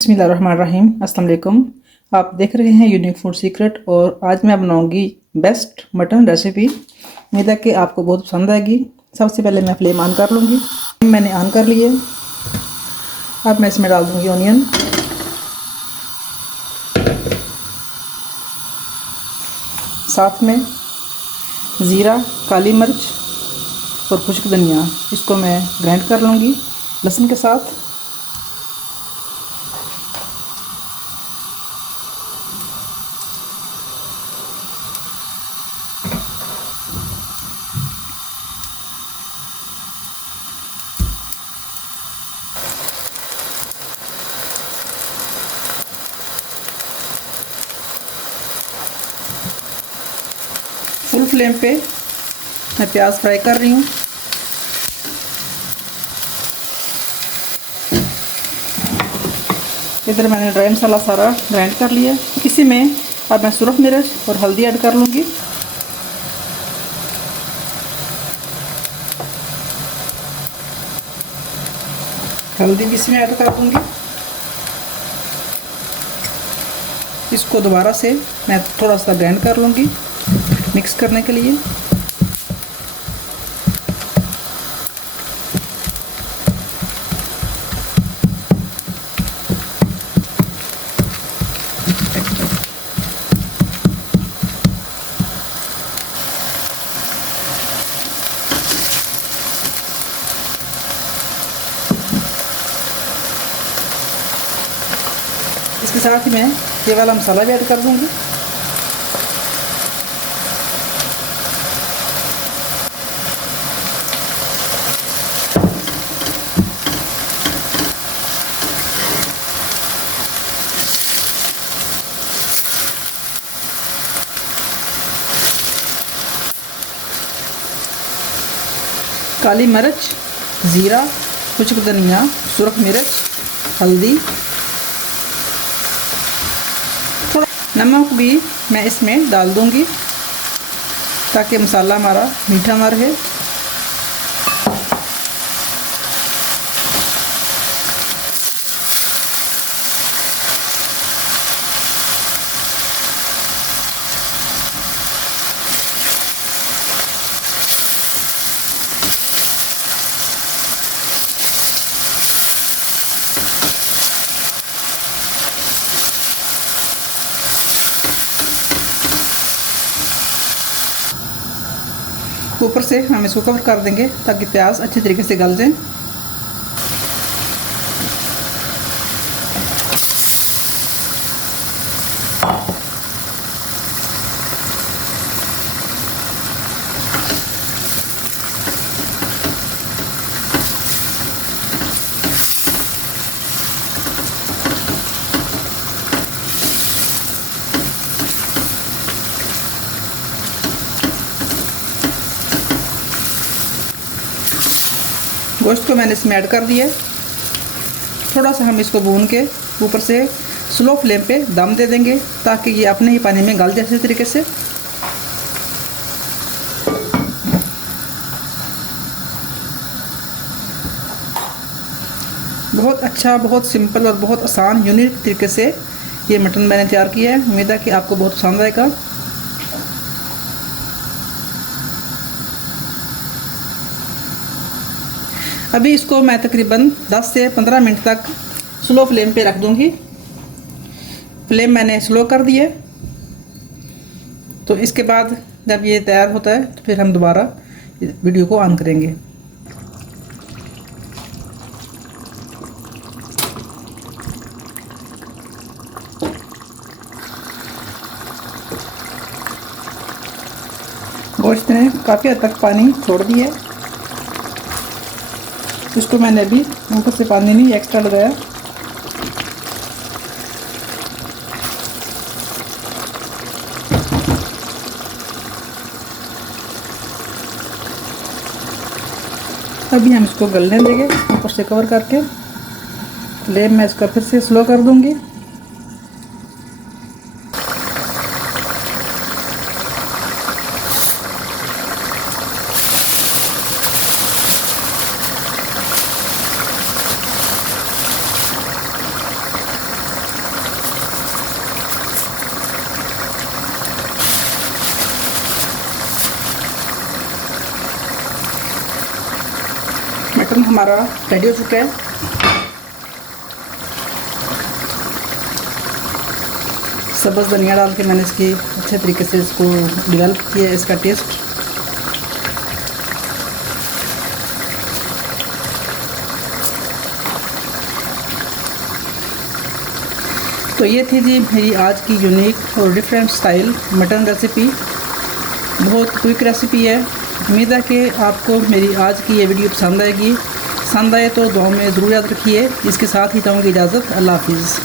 बिस्मिल्लाहिर्रहमानिर्रहीम। अस्सलाम वालेकुम। आप देख रहे हैं यूनिक फूड सीक्रेट और आज मैं बनाऊंगी बेस्ट मटन रेसिपी। उम्मीद है कि आपको बहुत पसंद आएगी। सबसे पहले मैं फ्लेम ऑन कर लूँगी। मैंने ऑन कर लिए। अब मैं इसमें डाल दूँगी ऑनियन, साथ में ज़ीरा, काली मिर्च और खुश्क धनिया। इसको मैं ग्राइंड कर लूँगी लहसुन के साथ। फुल फ्लेम पे मैं प्याज फ्राई कर रही हूँ। इधर मैंने ड्राई मसाला सारा ग्राइंड कर लिया। इसी में अब मैं सुरख मिर्च और हल्दी ऐड कर लूँगी। हल्दी भी इसमें ऐड कर दूँगी। इसको दोबारा से मैं थोड़ा सा ग्राइंड कर लूँगी मिक्स करने के लिए। इसके साथ ही मैं ये वाला मसाला भी ऐड कर दूँगी। काली मिर्च, ज़ीरा, खुश्क धनिया, सुरख मिर्च, हल्दी, थोड़ा नमक भी मैं इसमें डाल दूंगी ताकि मसाला हमारा मीठा ना रहे। ऊपर से हम इसको कवर कर देंगे ताकि प्याज अच्छे तरीके से गल जाए। गोश्त को मैंने इसमें ऐड कर दिया। थोड़ा सा हम इसको भून के ऊपर से स्लो फ्लेम पे दम दे देंगे ताकि ये अपने ही पानी में गल जाए अच्छे तरीके से। बहुत अच्छा, बहुत सिंपल और बहुत आसान यूनिक तरीके से ये मटन मैंने तैयार किया है। उम्मीद है कि आपको बहुत पसंद आएगा। अभी इसको मैं तकरीबन 10 से 15 मिनट तक स्लो फ्लेम पे रख दूंगी। फ्लेम मैंने स्लो कर दिया। तो इसके बाद जब ये तैयार होता है तो फिर हम दोबारा वीडियो को ऑन करेंगे। गोश्त ने काफ़ी हद तक पानी छोड़ दिया। इसको मैंने अभी ऊपर से पानी नहीं एक्स्ट्रा लगाया। अभी हम इसको गलने देंगे ऊपर से कवर करके। फ्लेम मैं इसका फिर से स्लो कर दूंगी। मटन हमारा रेडी हो चुका है। सब्ज़ धनिया डाल के मैंने इसकी अच्छे तरीके से इसको डेवलप किया है इसका टेस्ट। तो ये थी जी मेरी आज की यूनिक और डिफरेंट स्टाइल मटन रेसिपी। बहुत क्विक रेसिपी है। उम्मीद है कि आपको मेरी आज की ये वीडियो पसंद आएगी। पसंद आए तो दुआ में ज़रूर याद रखिए। इसके साथ ही चाहूँगी इजाज़त। अल्लाह हाफिज़।